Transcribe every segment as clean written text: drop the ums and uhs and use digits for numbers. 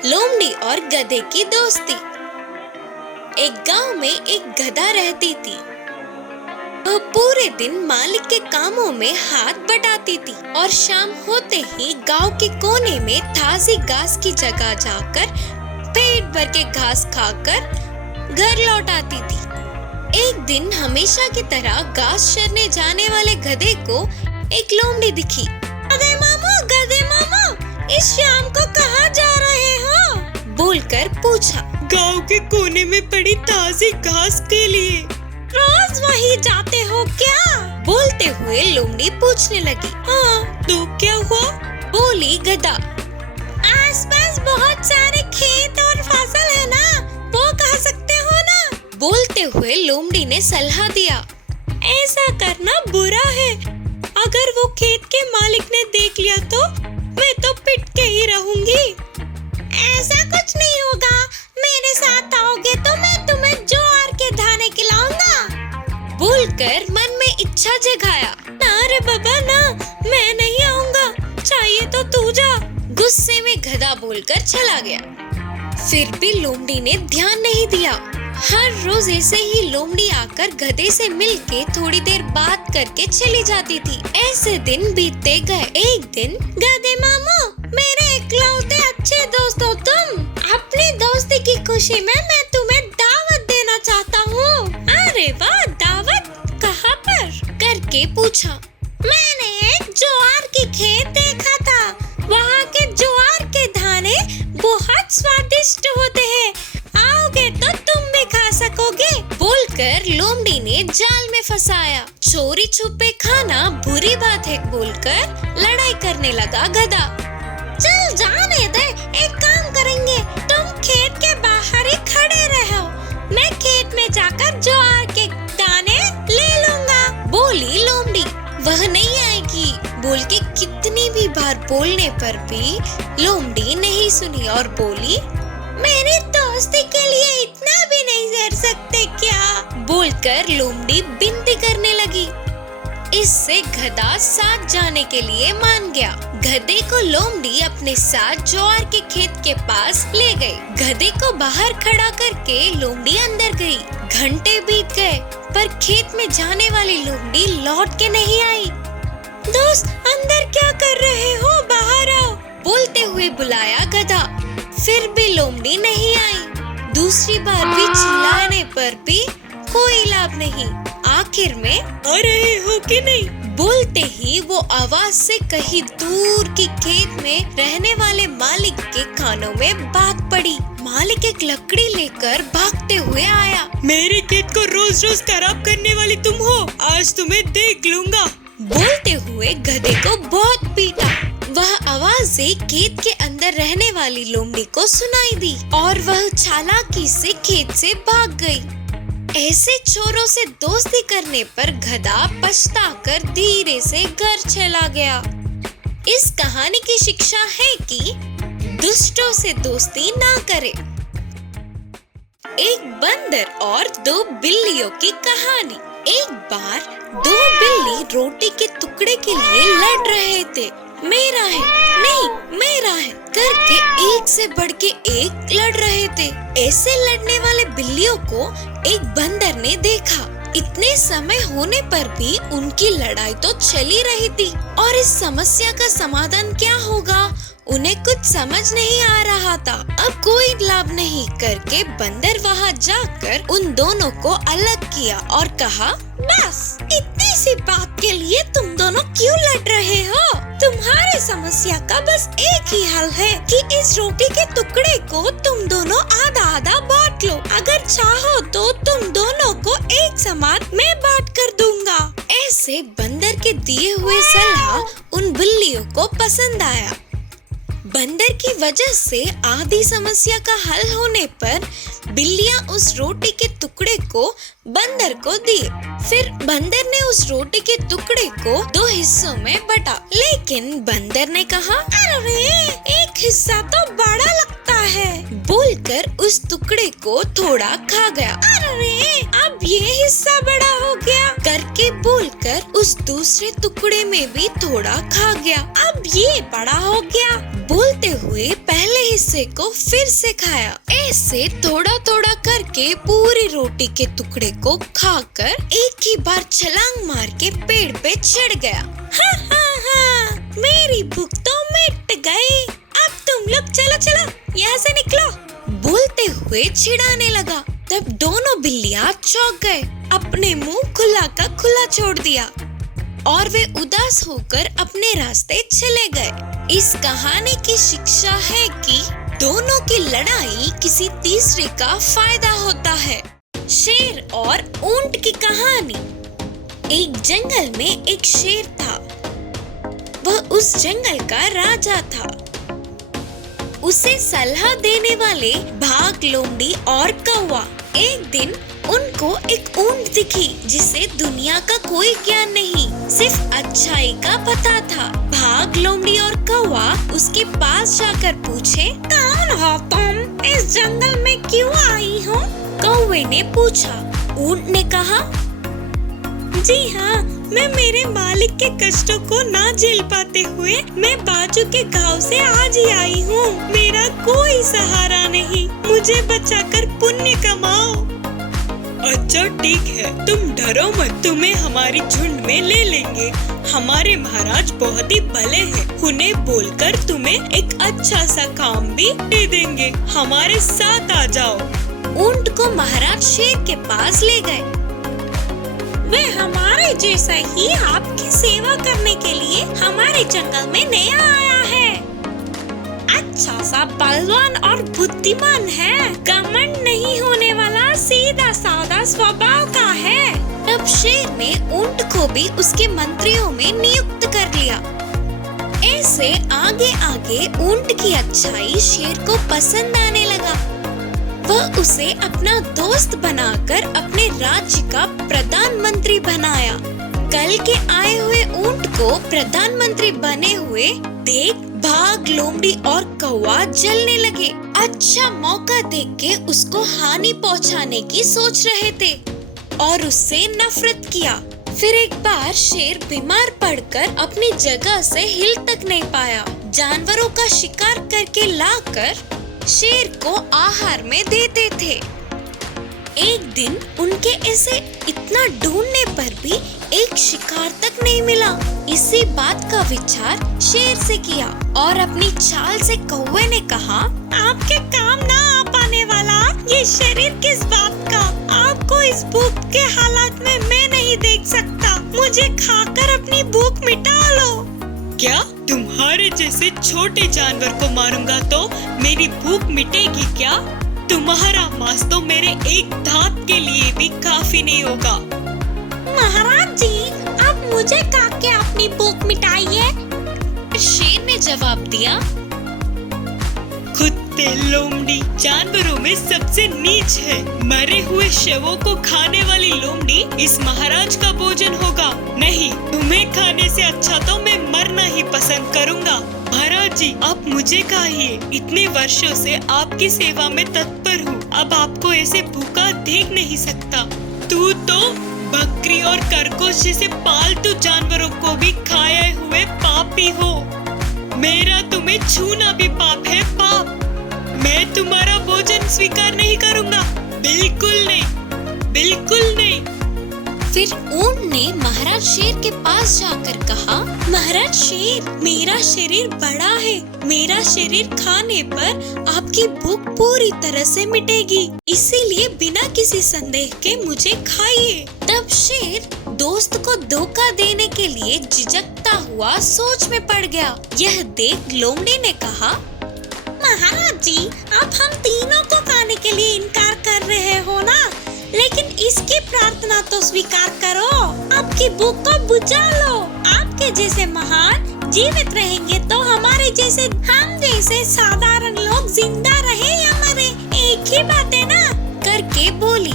लोमड़ी और गधे की दोस्ती। एक गांव में एक गधा रहती थी। वह पूरे दिन मालिक के कामों में हाथ बटाती थी और शाम होते ही गांव के कोने में ताजी घास की जगह जाकर पेट भर के घास खाकर घर लौट आती थी। एक दिन हमेशा की तरह घास चरने जाने वाले गधे को एक लोमड़ी दिखी। गधे मामा, इस शाम को कहाँ जा रहे हो? बोलकर पूछा। गांव के कोने में पड़ी ताजी घास के लिए। रोज वही जाते हो क्या? बोलते हुए लोमड़ी पूछने लगी। हाँ, तो क्या हुआ? बोली गधा। आसपास बहुत सारे खेत और फसल है ना, वो खा सकते हो ना? बोलते हुए लोमड़ी ने सलाह दिया। ऐसा करना बुरा है। अगर वो खेत के मालिक ने देख लिया तो मैं तो पिट के ही रहूंगी। ऐसा कुछ नहीं होगा, मेरे साथ आओगे तो मैं तुम्हें ज्वार के दाने खिलाऊंगा। बोलकर मन में इच्छा जगाया। ना रे बाबा ना, मैं नहीं आऊंगा, चाहिए तो तू जा। गुस्से में गधा बोलकर चला गया। फिर भी लोमड़ी ने ध्यान नहीं दिया। हर रोज ऐसे ही लोमड़ी आकर गधे से मिलके थोड़ी देर बात करके चली जाती थी। ऐसे दिन बीतते गए। एक दिन, गधे मामू, मेरे इकलौते अच्छे दोस्त हो तुम। अपनी दोस्ती की खुशी में मैं तुम्हें दावत देना चाहता हूँ। अरे वाह, दावत कहाँ पर? करके पूछा। मैंने एक ज्वार की खेत देखा था, वहाँ के ज्वार के दाने बहुत स्वादिष्ट होते हैं, आओगे तो तुम भी खा सकोगे। बोलकर लोमड़ी ने जाल में फंसाया। चोरी छुपे खाना बुरी बात है बोलकर लड़ाई करने लगा गधा। चल जाने दे, एक काम करेंगे, तुम खेत के बाहर ही खड़े रहो, मैं खेत में जाकर ज्वार के दाने ले लूंगा। बोली लोमड़ी। वह नहीं आएगी बोल के कितनी भी बार बोलने पर भी लोमड़ी नहीं सुनी और बोली, मेरी दोस्ती के लिए इतना भी नहीं कर सकते क्या? बोलकर लोमड़ी विनती करने लगी। इससे गधा साथ जाने के लिए मान गया। गधे को लोमड़ी अपने साथ ज्वार के खेत के पास ले गई। गधे को बाहर खड़ा करके लोमड़ी अंदर गई। घंटे बीत गए पर खेत में जाने वाली लोमड़ी लौट के नहीं आई। दोस्त, अंदर क्या कर रहे हो? बाहर आओ। बोलते हुए बुलाया गधा। फिर भी लोमड़ी नहीं आई। दूसरी बार भी चिल्लाने पर भी कोई लाभ नहीं। आखिर में, आ रहे हो कि नहीं? बोलते ही वो आवाज से कहीं दूर की खेत में रहने वाले मालिक के कानों में भाग पड़ी। मालिक एक लकड़ी लेकर भागते हुए आया। मेरे खेत को रोज रोज खराब करने वाली तुम हो, आज तुम्हें देख लूंगा। बोलते हुए गधे को बहुत पीटा। वह आवाज़ें खेत के अंदर रहने वाली लोमड़ी को सुनाई दी और वह चालाकी से खेत से भाग गई। ऐसे चोरों से दोस्ती करने पर गधा पछताकर धीरे से घर चला गया। इस कहानी की शिक्षा है कि दुष्टों से दोस्ती ना करें। एक बंदर और दो बिल्लियों की कहानी। एक बार दो बिल्ली रोटी के टुकड़े के लिए लड़ रहे थे। मेरा है, नहीं मेरा है करके एक से बढ़ के एक लड़ रहे थे। ऐसे लड़ने वाले बिल्लियों को एक बंदर ने देखा। इतने समय होने पर भी उनकी लड़ाई तो चली रही थी और इस समस्या का समाधान क्या होगा उन्हें कुछ समझ नहीं आ रहा था। अब कोई लाभ नहीं करके बंदर वहाँ जाकर उन दोनों को अलग किया और कहा, बस इतनी सी बात के लिए तुम दोनों क्यों लड़ रहे हो? तुम्हारी समस्या का बस एक ही हल है कि इस रोटी के टुकड़े को तुम दोनों आधा आधा बांट लो। अगर चाहो तो तुम दोनों को एक समान मैं बांट कर दूंगा। ऐसे बंदर के दिए हुए सलाह उन बिल्लियों को पसंद आया। बंदर की वजह से आधी समस्या का हल होने पर बिल्लियां उस रोटी के टुकड़े को बंदर को दिए। फिर बंदर ने उस रोटी के टुकड़े को दो हिस्सों में बांटा। लेकिन बंदर ने कहा, अरे एक हिस्सा तो बड़ा लगता है, बोलकर उस टुकड़े को थोड़ा खा गया। अरे अब ये हिस्सा बड़ा हो गया, करके बोलकर उस दूसरे टुकड़े में भी थोड़ा खा गया। अब ये बड़ा हो गया बोलते हुए पहले हिस्से को फिर से खाया। ऐसे थोड़ा थोड़ा करके पूरी रोटी के टुकड़े को खाकर एक ही बार छलांग मार के पेड़ पे चढ़ गया। हा हा हा, मेरी भूख तो मिट गई। अब तुम लोग चलो चलो यहाँ से निकलो बोलते हुए चिढ़ाने लगा। तब दोनों बिल्लियाँ चौंक गए, अपने मुंह खुला का खुला छोड़ दिया और वे उदास होकर अपने रास्ते चले गए। इस कहानी की शिक्षा है कि दोनों की लड़ाई किसी तीसरे का फायदा होता है। शेर और ऊंट की कहानी। एक जंगल में एक शेर था। वह उस जंगल का राजा था। उसे सलाह देने वाले भाग, लोमड़ी और कौवा। एक दिन उनको एक ऊंट दिखी जिसे दुनिया का कोई ज्ञान नहीं, सिर्फ अच्छाई का पता था। भाग, लोमड़ी और कौवा उसके पास जाकर पूछे, कौन हो तुम? इस जंगल में क्यों आई हो? कौवे ने पूछा। ऊंट ने कहा, जी हाँ, मैं मेरे मालिक के कष्टों को ना झेल पाते हुए मैं बाजू के गांव से आज ही आई हूँ। मेरा कोई सहारा नहीं, मुझे बचाकर पुण्य कमाओ। अच्छा ठीक है, तुम डरो मत, तुम्हें हमारी झुंड में ले लेंगे। हमारे महाराज बहुत ही भले हैं, उन्हें बोलकर तुम्हें एक अच्छा सा काम भी दे देंगे। हमारे साथ आ जाओ। ऊंट को महाराज शेर के पास ले गए। वे हमारे जैसा ही आपकी सेवा करने के लिए हमारे जंगल में नया आया है। अच्छा सा बलवान और बुद्धिमान है, घमंड नहीं होने वाला, सीधा साधा स्वभाव का है। तब शेर ने ऊंट को भी उसके मंत्रियों में नियुक्त कर लिया। ऐसे आगे आगे ऊंट की अच्छाई शेर को पसंद आने लगा। वह उसे अपना दोस्त बनाकर अपने राज्य का प्रधानमंत्री बनाया। कल के आए हुए ऊंट को प्रधानमंत्री बने हुए देख भाग, लोमड़ी और कौवा जलने लगे। अच्छा मौका देख के उसको हानि पहुंचाने की सोच रहे थे और उससे नफरत किया। फिर एक बार शेर बीमार पड़कर अपनी जगह से हिल तक नहीं पाया। जानवरों का शिकार करके लाकर शेर को आहार में देते थे। एक दिन उनके ऐसे इतना ढूंढने पर भी एक शिकार तक नहीं मिला। इसी बात का विचार शेर से किया और अपनी चाल से कौवे ने कहा, आपके काम ना आ पाने वाला ये शरीर किस बात का? आपको इस भूख के हालात में मैं नहीं देख सकता। मुझे खाकर अपनी भूख मिटा लो। क्या तुम्हारे जैसे छोटे जानवर को मारूंगा तो मेरी भूख मिटेगी क्या? तुम्हारा मांस तो मेरे एक दांत के लिए भी काफी नहीं होगा। महाराज जी, आप मुझे खा के अपनी भूख मिटाइए। शेर ने जवाब दिया, कुत्ते, लोमड़ी जानवरों में सबसे नीच है। मरे हुए शवों को खाने वाली लोमड़ी इस महाराज का भोजन होगा। नहीं, तुम्हें खाने से अच्छा तो मैं मरना ही पसंद करूंगा। महाराज जी, आप मुझे खाइए, इतने वर्षों से आपकी सेवा में तत्पर हूँ। अब आपको ऐसे भूखा देख नहीं सकता। तू तो बकरी और खरगोश जैसे पालतू जानवरों को भी खाए हुए पापी हो। मेरा तुम्हें छूना भी पाप है, पाप। मैं तुम्हारा भोजन स्वीकार नहीं करूंगा, बिल्कुल नहीं, बिल्कुल नहीं। फिर ऊंट ने महाराज शेर के पास जाकर कहा, महाराज शेर, मेरा शरीर बड़ा है। मेरा शरीर खाने पर आपकी भूख पूरी तरह से मिटेगी, इसीलिए बिना किसी संदेह के मुझे खाइए। तब शेर दोस्त को धोखा देने के लिए झिझकता हुआ सोच में पड़ गया। यह देख लोमड़ी ने कहा, महाराज जी, आप हम तीनों को खाने के लिए इनकार कर रहे हो ना, लेकिन इसकी प्रार्थना तो स्वीकार करो। आपकी भूख को बुझा लो। आपके जैसे महान जीवित रहेंगे तो हमारे जैसे, हम जैसे साधारण लोग जिंदा रहे या मरे, एक ही बात है ना, करके बोली।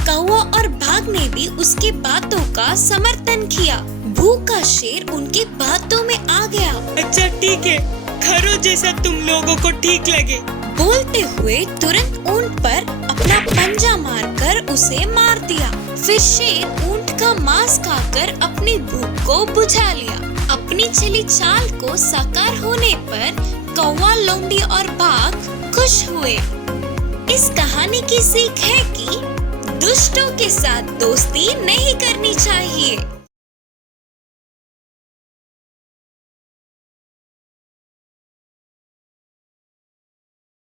कौवा और भाग ने भी उसके बातों का समर्थन किया। भूखा शेर उनकी बातों में आ गया। अच्छा ठीक है, खरो जैसा तुम लोगों को ठीक लगे। बोलते हुए तुरंत ऊंट पर अपना पंजा मारकर उसे मार दिया। फिर शेर ऊंट का मांस खाकर अपनी भूख को बुझा लिया। अपनी चली चाल को साकार होने पर कौवा, लोमड़ी और बाघ खुश हुए। इस कहानी की सीख है कि दुष्टों के साथ दोस्ती नहीं करनी चाहिए।